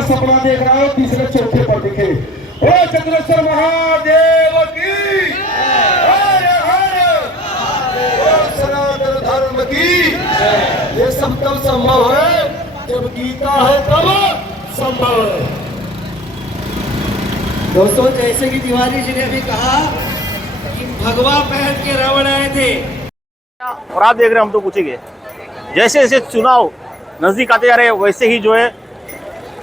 सपना देख रहा हो तीसरे चौथे पर दिखे। ओ चंद्रेश्वर महादेव की हर हर, ओ सनातन धर्म की। ये सब तब संभव है जब गीता है तब संभव है। दोस्तों, जैसे कि तिवारी जी ने अभी कहा कि भगवा पहन के रावण आए थे, और आप देख रहे हैं हम तो पूछेंगे जैसे जैसे चुनाव नजदीक आते जा रहे हैं वैसे ही जो है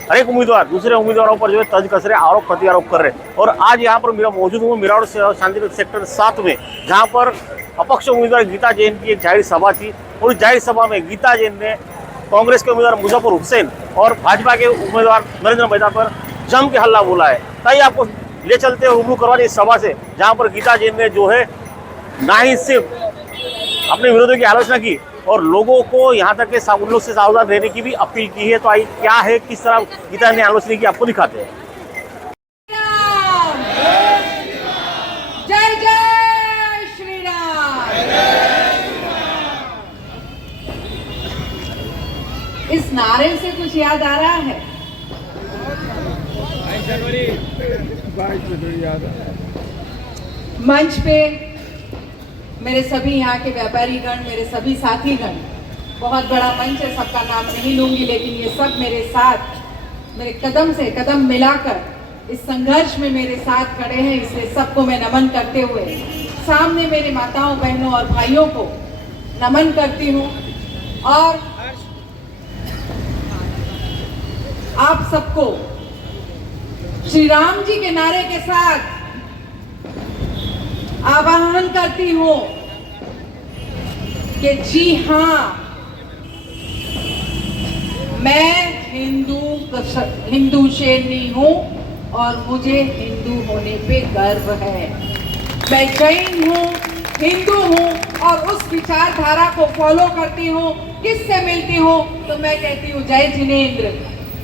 हर एक उम्मीदवार दूसरे उम्मीदवारों पर जो है तर्ज कस रहे, आरोप प्रत्यारोप कर रहे हैं। और आज यहाँ पर मेरा मौजूद हूँ मिराड़ शांतिनगर सेक्टर 7 में, जहाँ पर अपक्ष उम्मीदवार गीता जैन की एक जाहिर सभा थी। और इस जाहिर सभा में गीता जैन ने कांग्रेस के उम्मीदवार मुजफ्फर हुसैन और भाजपा के उम्मीदवार नरेंद्र मेहता पर जम के हल्ला बोला है। ताकि आपको ले चलते हैं रूबरू करवा इस सभा से, जहाँ पर गीता जैन ने जो है ना ही सिर्फ अपने विरोधियों की आलोचना की और लोगों को यहाँ तक के उन लोग से सावधान रहने की भी अपील की है। तो आई क्या है, किस तरह गीता ने आलोचना की, आपको दिखाते हैं। जय जय श्री राम। इस नारे से कुछ याद आ रहा है? 22 जनवरी याद आ रहा है। मंच पे मेरे सभी यहाँ के व्यापारीगण, मेरे सभी साथीगण, बहुत बड़ा मंच है, सबका नाम नहीं लूंगी, लेकिन ये सब मेरे साथ मेरे कदम से कदम मिलाकर इस संघर्ष में मेरे साथ खड़े हैं। इसलिए सबको मैं नमन करते हुए सामने मेरे माताओं, बहनों और भाइयों को नमन करती हूँ। और आप सबको श्री राम जी के नारे के साथ आवाहन करती हूँ कि जी हाँ, मैं हिंदू शेरनी हूँ और मुझे हिंदू होने पे गर्व है। मैं जैन हूँ, हिंदू हूँ और उस विचारधारा को फॉलो करती हूँ। किससे मिलती हूँ तो मैं कहती हूँ जय जिनेंद्र,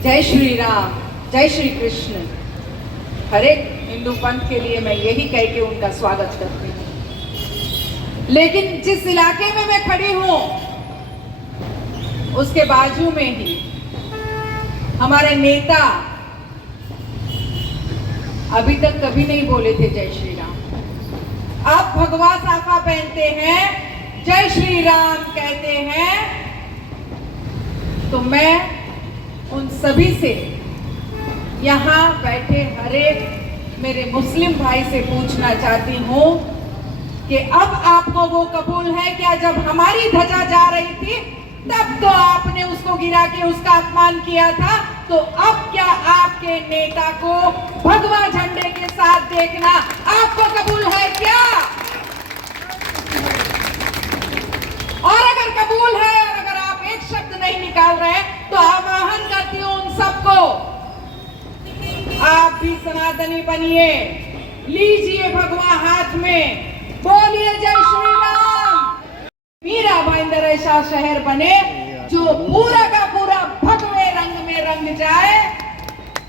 जय श्री राम, जय श्री कृष्ण। हर एक हिंदू पंथ के लिए मैं यही कह के उनका स्वागत करती हूँ। लेकिन जिस इलाके में मैं खड़ी हूँ उसके बाजू में ही हमारे नेता अभी तक कभी नहीं बोले थे जय श्री राम। अब भगवा साफा पहनते हैं, जय श्री राम कहते हैं। तो मैं उन सभी से, यहाँ बैठे हर एक मेरे मुस्लिम भाई से पूछना चाहती हूँ कि अब आपको वो कबूल है क्या? जब हमारी ध्वजा जा रही थी तब तो आपने उसको गिरा के उसका अपमान किया था, तो अब क्या आपके नेता को भगवा झंडे के साथ देखना आपको कबूल है क्या? और अगर कबूल है और अगर आप एक शब्द नहीं निकाल रहे तो आवाहन करती हूँ उन सबको, आप भी सनातनी बनिए, लीजिए भगवा हाथ में, बोलिए जय श्री राम। मीरा भाईंदर ऐसा शहर बने जो पूरा का पूरा भगवे रंग में रंग जाए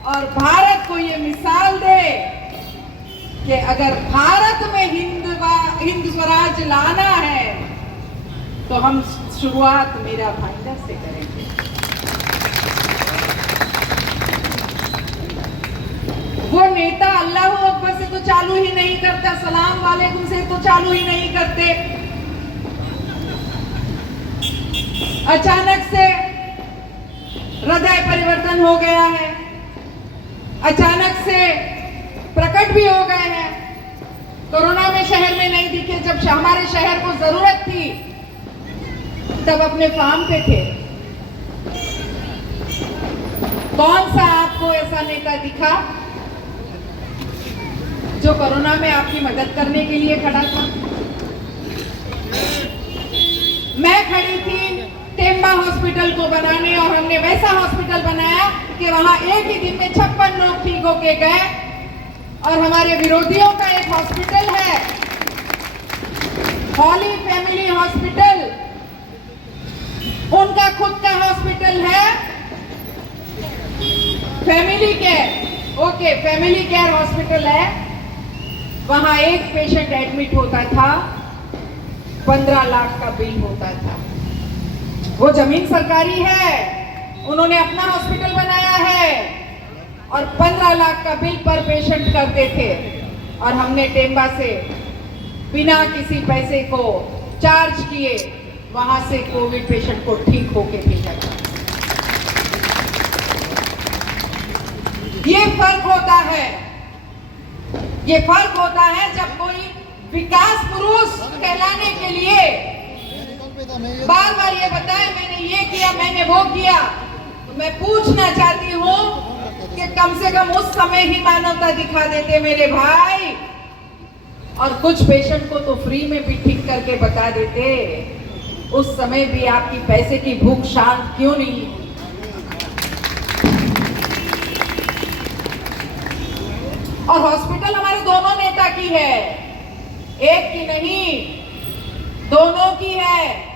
और भारत को ये मिसाल दे कि अगर भारत में हिंद स्वराज लाना है तो हम शुरुआत मीरा भाईंदर से करेंगे। वो नेता अल्लाह अकबर से तो चालू ही नहीं करता, सलाम वालेकुम से तो चालू ही नहीं करते। अचानक से हृदय परिवर्तन हो गया है, अचानक से प्रकट भी हो गए हैं। कोरोना में शहर में नहीं दिखे, जब हमारे शहर को जरूरत थी तब अपने फार्म पे थे। कौन सा आपको ऐसा नेता दिखा जो कोरोना में आपकी मदद करने के लिए खड़ा था? थी टेम्बा हॉस्पिटल को बनाने, और हमने वैसा हॉस्पिटल बनाया कि वहां एक ही दिन में 56 लोग ठीक होके गए। और हमारे विरोधियों का एक हॉस्पिटल है, हॉली फैमिली हॉस्पिटल, उनका खुद का हॉस्पिटल है family care, okay family care hospital है। वहां एक पेशेंट एडमिट होता था, 15 लाख का बिल होता था। वो जमीन सरकारी है, उन्होंने अपना हॉस्पिटल बनाया है और 15 लाख का बिल पर पेशेंट करते थे। और हमने टेम्बा से बिना किसी पैसे को चार्ज किए वहां से कोविड पेशेंट को ठीक होके भेजा था। ये फर्क होता है, ये फर्क होता है जब कोई विकास पुरुष कहलाने के लिए बार बार ये बताए मैंने ये किया, मैंने वो किया। तो मैं पूछना चाहती हूँ कि कम से कम उस समय ही मानवता दिखा देते मेरे भाई, और कुछ पेशेंट को तो फ्री में भी ठीक करके बता देते। उस समय भी आपकी पैसे की भूख शांत क्यों नहीं हुई? और हॉस्पिटल हमारे दोनों नेता की है, एक की नहीं, दोनों की है।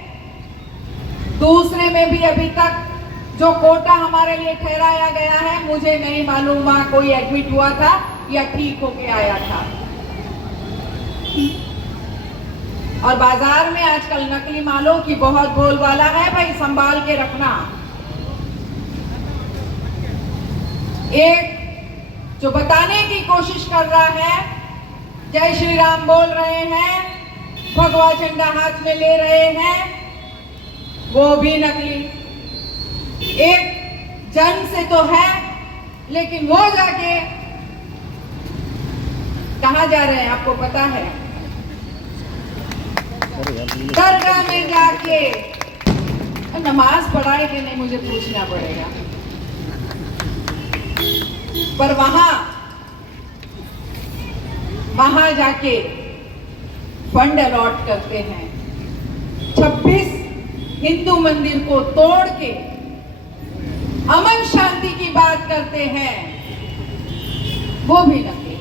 दूसरे में भी अभी तक जो कोटा हमारे लिए ठहराया गया है, मुझे नहीं मालूम वहां कोई एडमिट हुआ था या ठीक होके आया था। और बाजार में आजकल नकली मालों की बहुत बोलबाला है, भाई संभाल के रखना। एक जो बताने की कोशिश कर रहा है, जय श्री राम बोल रहे हैं, भगवा झंडा हाथ में ले रहे हैं, वो भी नकली। एक जन से तो है, लेकिन वो जाके कहां जा रहे हैं आपको पता है? दरगाह में जाके नमाज पढ़ाए कि नहीं मुझे पूछना पड़ेगा, पर वहां जाके फंड अलॉट करते हैं। 26 हिंदू मंदिर को तोड़ के अमन शांति की बात करते हैं, वो भी नकली।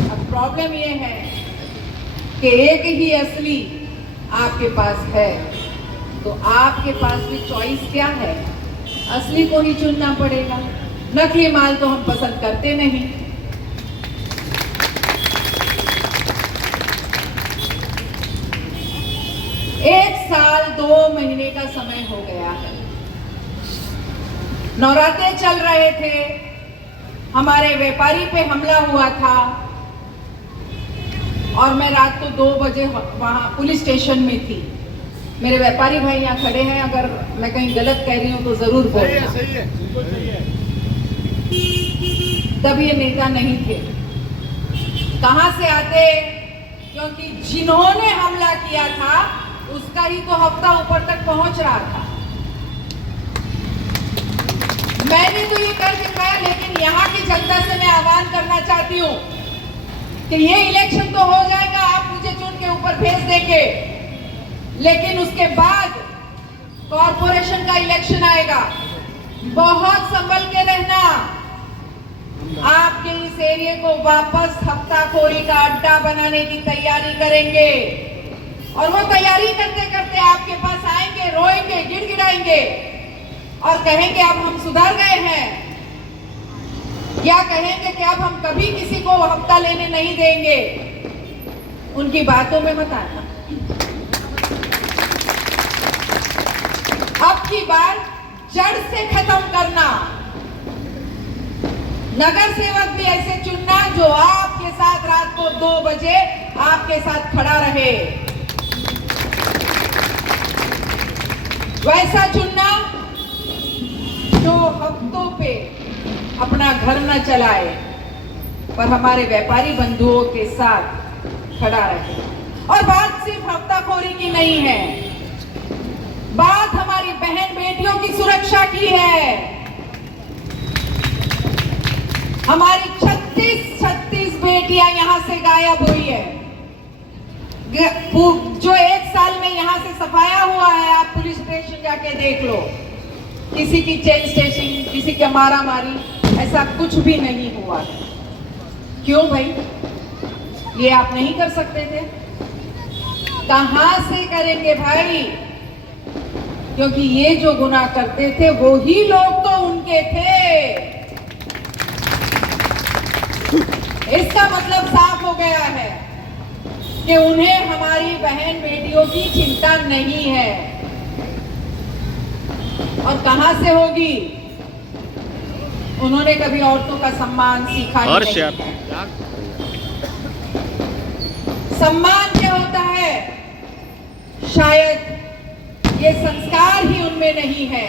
अब प्रॉब्लम ये है कि एक ही असली आपके पास है, तो आपके पास भी चॉइस क्या है? असली को ही चुनना पड़ेगा। नकली माल तो हम पसंद करते नहीं। एक साल 2 महीने का समय हो गया है, नवरात्रे चल रहे थे, हमारे व्यापारी पे हमला हुआ था और मैं रात को 2 बजे वहां पुलिस स्टेशन में थी। मेरे व्यापारी भाई यहाँ खड़े हैं, अगर मैं कहीं गलत कह रही हूँ तो जरूर बोलना। सही है। तब ये नेता नहीं थे। कहां से आते? क्योंकि जिन्होंने हमला किया था उसका ही तो हफ्ता ऊपर तक पहुंच रहा था। मैंने तो ये कर दिखाया, लेकिन यहाँ की जनता से मैं आह्वान करना चाहती हूँ कि ये इलेक्शन तो हो जाएगा, आप मुझे चुन के ऊपर भेज देंगे, लेकिन उसके बाद कॉर्पोरेशन का इलेक्शन आएगा। बहुत संभल के रहना। आपके इस एरिया को वापस हफ्ताखोरी का अड्डा बनाने की तैयारी करेंगे, और वो तैयारी करते करते आपके पास आएंगे, रोएंगे, गिड़गिड़ाएंगे और कहेंगे अब हम सुधर गए हैं, या कहेंगे कि अब हम कभी किसी को हफ्ता लेने नहीं देंगे। उनकी बातों में मत आना। अब की बार जड़ से खत्म करना। नगर सेवक भी ऐसे चुनना जो आपके साथ रात को 2 बजे आपके साथ खड़ा रहे, वैसा चुनना जो हफ्तों पे अपना घर न चलाए पर हमारे व्यापारी बंधुओं के साथ खड़ा रहे। और बात सिर्फ हफ्ताखोरी की नहीं है, बात हमारी बहन बेटियों की सुरक्षा की है। हमारी 36 बेटियां यहां से गायब हुई है। जो 1 साल में यहाँ से सफाया हुआ है, आप पुलिस स्टेशन जाके देख लो, किसी की चेन स्टेशन, किसी की मारा मारी, ऐसा कुछ भी नहीं हुआ। क्यों भाई, ये आप नहीं कर सकते थे? कहां से करेंगे भाई? क्योंकि ये जो गुनाह करते थे वो ही लोग तो उनके थे। इसका मतलब साफ हो गया है कि उन्हें हमारी बहन बेटियों की चिंता नहीं है। और कहां से होगी? उन्होंने कभी औरतों का सम्मान सीखा ही नहीं। सम्मान क्या होता है? शायद ये संस्कार ही उनमें नहीं है,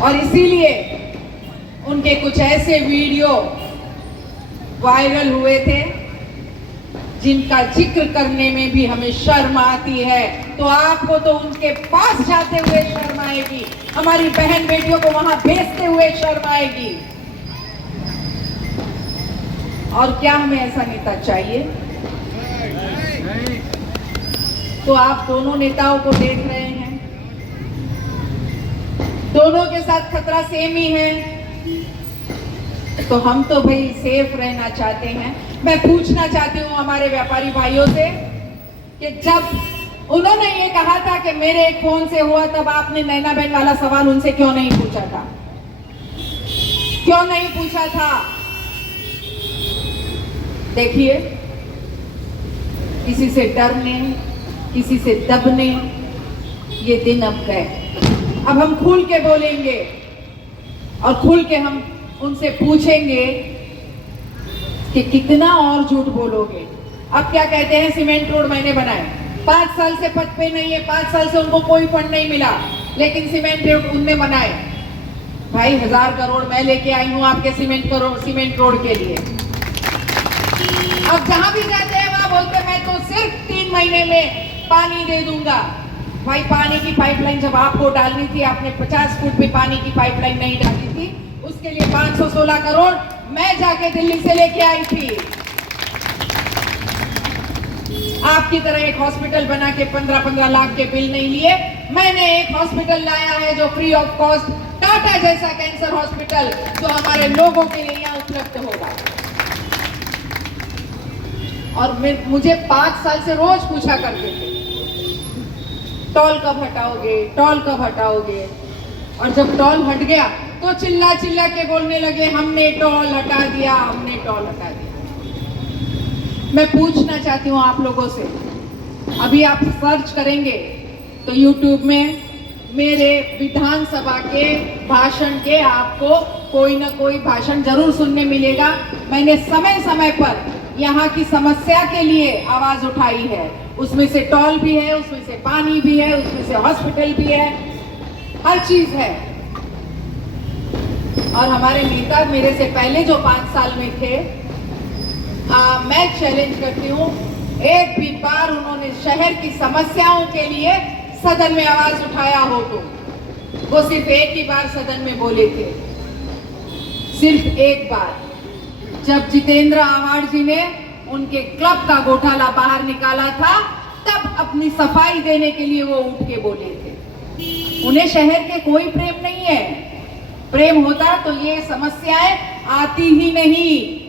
और इसीलिए उनके कुछ ऐसे वीडियो वायरल हुए थे जिनका जिक्र करने में भी हमें शर्म आती है। तो आपको तो उनके पास जाते हुए शर्म आएगी, हमारी बहन बेटियों को वहां भेजते हुए शर्म आएगी। और क्या हमें ऐसा नेता चाहिए? तो आप दोनों नेताओं को देख रहे हैं, दोनों के साथ खतरा सेम ही है। तो हम तो भाई सेफ रहना चाहते हैं। मैं पूछना चाहती हूँ हमारे व्यापारी भाइयों से कि जब उन्होंने ये कहा था कि मेरे एक फोन से हुआ, तब आपने नैना बहन वाला सवाल उनसे क्यों नहीं पूछा था? क्यों नहीं पूछा था? देखिए, किसी से डरने, किसी से दबने ये दिन अब गए। अब हम खुल के बोलेंगे और खुल के हम उनसे पूछेंगे कि कितना और झूठ बोलोगे। अब क्या कहते हैं, सीमेंट रोड मैंने बनाए, 5 साल से पद पे नहीं है, 5 साल से उनको कोई फंड नहीं मिला, लेकिन सीमेंट रोड उनने बनाए। भाई 1000 करोड़ मैं लेके आई हूं आपके सीमेंट रोड के लिए। अब जहां भी जाते हैं वहां बोलते मैं तो सिर्फ 3 महीने में पानी दे दूंगा। भाई पानी की पाइपलाइन जब आपको डालनी थी, आपने 50 फुट में पानी की पाइपलाइन नहीं डाली थी, उसके लिए 516 करोड़ मैं जाके दिल्ली से लेके आई थी। आपकी तरह एक हॉस्पिटल बना के 15-15 लाख के बिल नहीं लिए। मैंने एक हॉस्पिटल लाया है जो फ्री ऑफ कॉस्ट, टाटा जैसा कैंसर हॉस्पिटल, जो हमारे लोगों के लिए यहाँ उपलब्ध होगा। और मुझे 5 साल से रोज पूछा करते थे, टोल कब हटाओगे, टोल कब हटाओगे? और जब टोल हट गया तो चिल्ला चिल्ला के बोलने लगे हमने टोल हटा दिया, हमने टोल हटा दिया। मैं पूछना चाहती हूँ आप लोगों से, अभी आप सर्च करेंगे तो YouTube में मेरे विधानसभा के भाषण के आपको कोई ना कोई भाषण जरूर सुनने मिलेगा। मैंने समय समय पर यहाँ की समस्या के लिए आवाज उठाई है। उसमें से टोल भी है, उसमें से पानी भी है, उसमें से हॉस्पिटल भी है, हर चीज है। और हमारे नेता मेरे से पहले जो 5 साल में थे, मैं चैलेंज करती हूँ, एक भी बार उन्होंने शहर की समस्याओं के लिए सदन में आवाज उठाया हो तो वो सिर्फ एक ही बार सदन में बोले थे, सिर्फ एक बार, जब जितेंद्र आव्हाड जी ने उनके क्लब का घोटाला बाहर निकाला था, तब अपनी सफाई देने के लिए वो उठ के बोले थे। उन्हें शहर के कोई प्रेम नहीं है। प्रेम होता तो ये समस्याएं आती ही नहीं।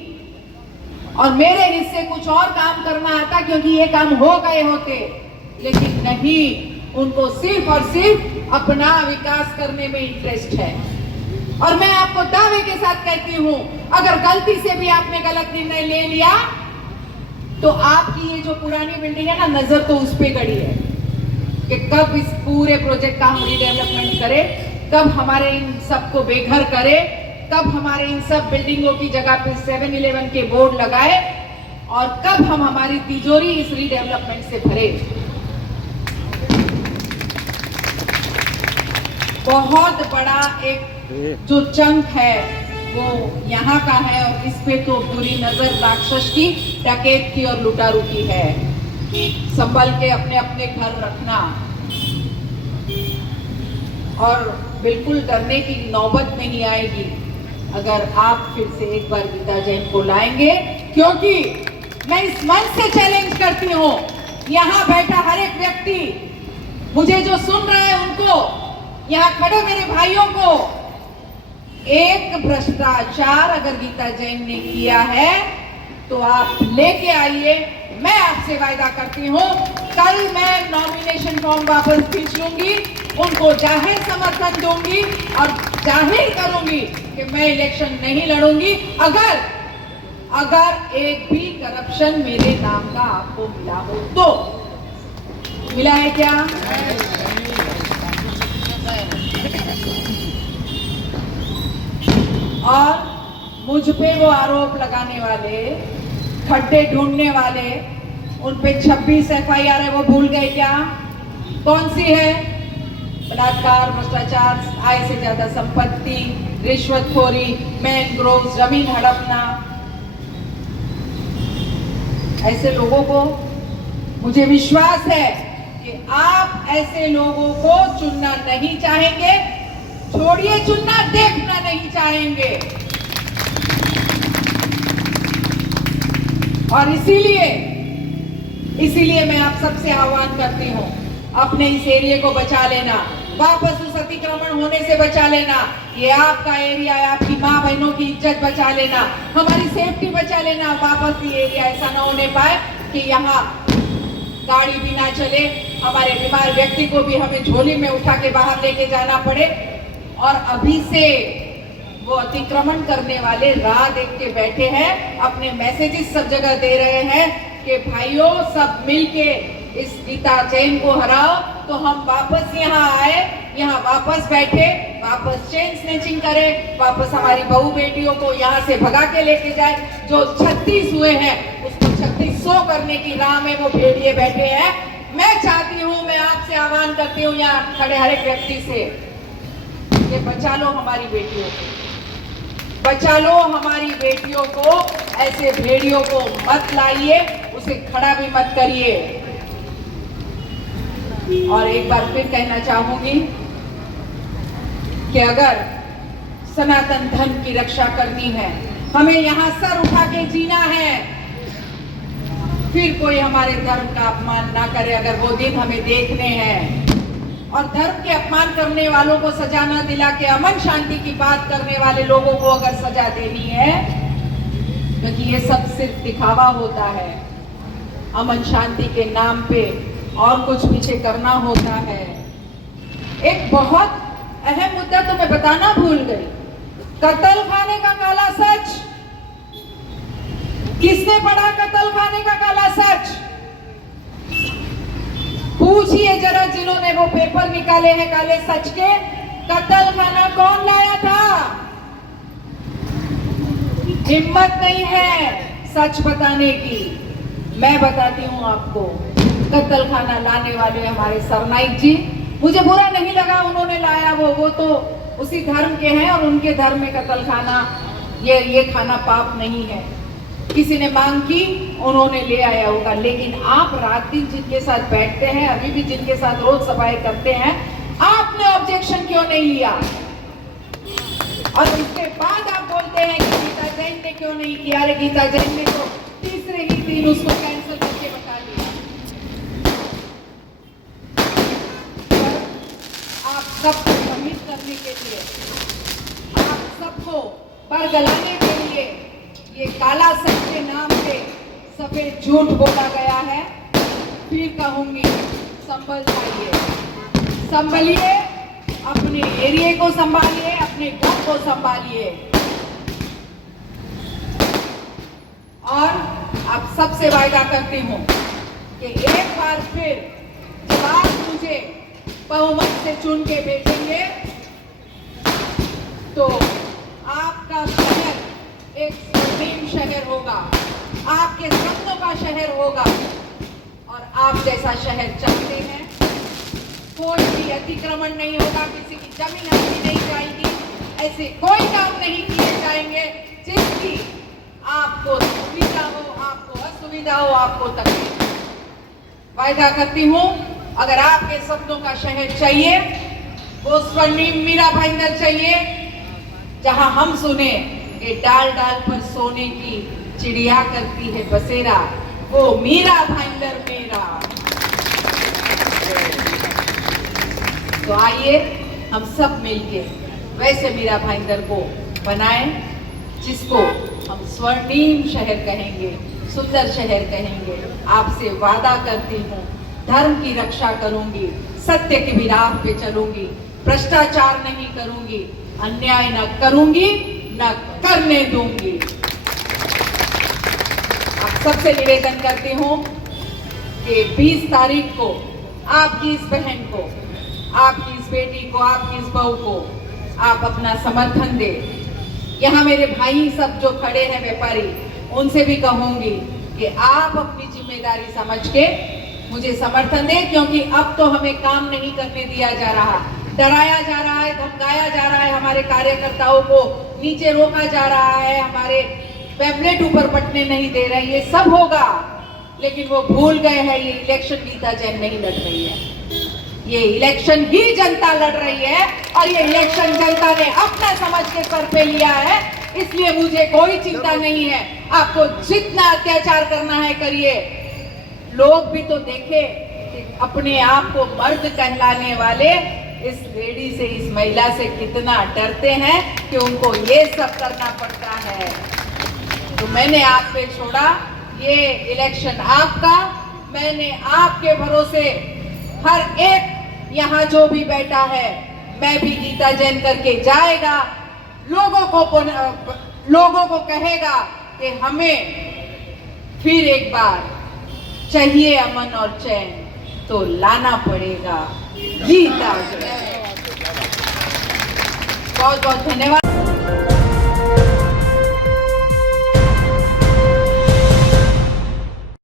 और मेरे हिस्से कुछ और काम करना आता, क्योंकि ये काम हो गए होते, लेकिन नहीं, उनको सिर्फ और सिर्फ अपना विकास करने में इंटरेस्ट है। और मैं आपको दावे के साथ कहती हूं, अगर गलती से भी आपने गलत निर्णय ले लिया तो आपकी ये जो पुरानी बिल्डिंग है ना, नजर तो उस पे गड़ी है कि कब इस पूरे प्रोजेक्ट का हम रीडेवलपमेंट करें, कब हमारे इन सबको बेघर करें, कब हमारे इन सब बिल्डिंगों की जगह पे 7-Eleven के बोर्ड लगाए, और कब हम हमारी तिजोरी इस रीडेवलपमेंट से भरे। बहुत बड़ा एक जो चंक है वो यहाँ का है, और इस पे तो बुरी नजर राक्षस की, डकैत की और लुटारू की है। संभल के अपने अपने घर रखना, और बिल्कुल डरने की नौबत नहीं आएगी अगर आप फिर से एक बार गीता जैन को लाएंगे, क्योंकि मैं इस मंच से चैलेंज करती हूँ, यहाँ बैठा हर एक व्यक्ति, मुझे जो सुन रहे हैं उनको, यहाँ खड़े मेरे भाइयों को, एक भ्रष्टाचार अगर गीता जैन ने किया है तो आप लेके आइए। मैं आपसे वायदा करती हूँ, कल मैं नॉमिनेशन फॉर्म वापस खींच लूंगी, उनको जाहिर समर्थन दूंगी और जाहिर करूंगी कि मैं इलेक्शन नहीं लड़ूंगी अगर एक भी करप्शन मेरे नाम का आपको मिला हो तो। मिला है क्या? और मुझ पे वो आरोप लगाने वाले, खड्डे ढूंढने वाले, उन पे 26 FIR है, वो भूल गए क्या? कौन सी है? बलात्कार, भ्रष्टाचार, आय से ज्यादा संपत्ति, रिश्वतखोरी, मैनग्रोव, जमीन हड़पना। ऐसे लोगों को, मुझे विश्वास है कि आप ऐसे लोगों को चुनना नहीं चाहेंगे, छोड़िए चुनना, देखना नहीं चाहेंगे। और इसीलिए मैं आप सबसे आह्वान करती हूँ, अपने इस एरिया को बचा लेना, वापस उस अतिक्रमण होने से बचा लेना। ये आपका एरिया है, आपकी माँ बहनों की इज्जत बचा लेना, हमारी सेफ्टी बचा लेना। वापस ये एरिया ऐसा ना होने पाए कि यहाँ गाड़ी भी ना चले, हमारे बीमार व्यक्ति को भी हमें झोली में उठा के बाहर लेके जाना पड़े। और अभी से वो अतिक्रमण करने वाले राह देख के बैठे हैं, अपने मैसेजेस सब जगह दे रहे हैं कि भाइयों सब मिलके इस गीता जैन को हराओ तो हम वापस यहाँ आए, यहाँ वापस बैठे, वापस चेन स्नैचिंग करें, वापस हमारी बहू बेटियों को यहाँ से भगा के लेके जाए। जो 36 हुए हैं उसको 3600 करने की राह में वो भेड़िए बैठे हैं। मैं चाहती हूँ, मैं आपसे आह्वान करती हूँ यहाँ खड़े हर एक व्यक्ति से, ये बचा लो हमारी बेटियों को, बचा लो हमारी बेटियों को, ऐसे भेड़ियों को मत लाइए, उसे खड़ा भी मत करिए। और एक बार फिर कहना चाहूंगी कि अगर सनातन धर्म की रक्षा करनी है, हमें यहाँ सर उठा के जीना है, फिर कोई हमारे धर्म का अपमान ना करे अगर वो दिन हमें देखने हैं। और धर्म के अपमान करने वालों को सजा न दिला के अमन शांति की बात करने वाले लोगों को अगर सजा देनी है, क्योंकि ये सब सिर्फ दिखावा होता है, अमन शांति के नाम पे और कुछ पीछे करना होता है। एक बहुत अहम मुद्दा तो मैं बताना भूल गई, कत्ल खाने का काला सच। किसने पढ़ा कत्ल खाने का काला सच? पूछिए जरा जिन्होंने वो पेपर निकाले हैं काले सच के, कत्ल खाना कौन लाया था? हिम्मत नहीं है सच बताने की। मैं बताती हूँ आपको, कत्ल खाना लाने वाले हमारे सरनाइक जी, मुझे बुरा नहीं लगा उन्होंने लाया, वो तो उसी धर्म के हैं और उनके धर्म में कत्ल खाना ये खाना पाप नहीं है। किसी ने मांग की, उन्होंने ले आया होगा। लेकिन आप रात दिन जिनके साथ बैठते हैं, अभी भी जिनके साथ रोज सफाई करते हैं, आपने ऑब्जेक्शन क्यों नहीं लिया? और उसके बाद आप बोलते हैं कि गीता जैन ने क्यों नहीं किया। अरे गीता जैन ने तो तीसरे ही दिन उसको कैंसिल करके बता दिया। आप सबको भ्रमित करने के लिए, आप सबको बरगलाने के लिए ये काला सच के नाम पे सफेद झूठ बोला गया है। फिर कहूंगी, संभल जाइए, संभलिए, अपने एरिया को संभालिए, अपने घर को संभालिए। और आप सबसे वायदा करती हूँ कि एक बार फिर जब आप मुझे बहुमत से चुन के भेजेंगे तो आपका शहर एक स्वर्णिम शहर होगा, आपके सपनों का शहर होगा। और आप जैसा शहर चाहते हैं, कोई भी अतिक्रमण नहीं होगा, किसी की जमीन हड़पी नहीं जाएगी, ऐसे कोई काम नहीं किए जाएंगे जिसकी आपको सुविधा हो, आपको असुविधा हो, आपको तकलीफ। वायदा करती हूँ, अगर आपके सपनों का शहर चाहिए, वो स्वर्णिम मीरा भाईंदर चाहिए, जहां हम सुने कि डाल डाल पर सोने की चिड़िया करती है बसेरा, वो मीरा भाईंदर मेरा। तो आइए हम सब मिलके वैसे मीरा भाईंदर को बनाएं जिसको हम स्वर्णिम शहर कहेंगे, सुंदर शहर कहेंगे। आपसे वादा करती हूँ, धर्म की रक्षा करूंगी, सत्य की भी राह पे चलूंगी, भ्रष्टाचार नहीं करूंगी, अन्याय न करूंगी, न करने दूंगी। आप सबसे निवेदन करती हूँ कि 20 तारीख को आपकी इस बहन को, आपकी इस बेटी को, आपकी इस बहू को आप अपना समर्थन दें। यहाँ मेरे भाई सब जो खड़े हैं व्यापारी, उनसे भी कहूंगी कि आप अपनी जिम्मेदारी समझ के मुझे समर्थन दें, क्योंकि अब तो हमें काम नहीं करने दिया जा रहा, डराया जा रहा है, धमकाया जा रहा है, हमारे कार्यकर्ताओं को नीचे रोका जा रहा है, हमारे पैम्फलेट ऊपर बटने नहीं दे रहे। ये सब होगा, लेकिन वो भूल गए हैं ये इलेक्शन गीता जैन नहीं लड़ रही है, ये इलेक्शन ही जनता लड़ रही है, और ये इलेक्शन जनता ने अपना समझ के सर पे लिया है। इसलिए मुझे कोई चिंता नहीं है, आपको जितना अत्याचार करना है करिए। लोग भी तो देखे कि अपने आप को मर्द कहलाने वाले इस लेडी से, इस महिला से कितना डरते हैं कि उनको ये सब करना पड़ता है। तो मैंने आप पे छोड़ा, ये इलेक्शन आपका, मैंने आपके भरोसे हर एक यहाँ जो भी बैठा है, मैं भी गीता जैन करके जाएगा, लोगों को कहेगा कि हमें फिर एक बार चाहिए अमन और चैन, तो लाना पड़ेगा गीता जैन। बहुत बहुत धन्यवाद।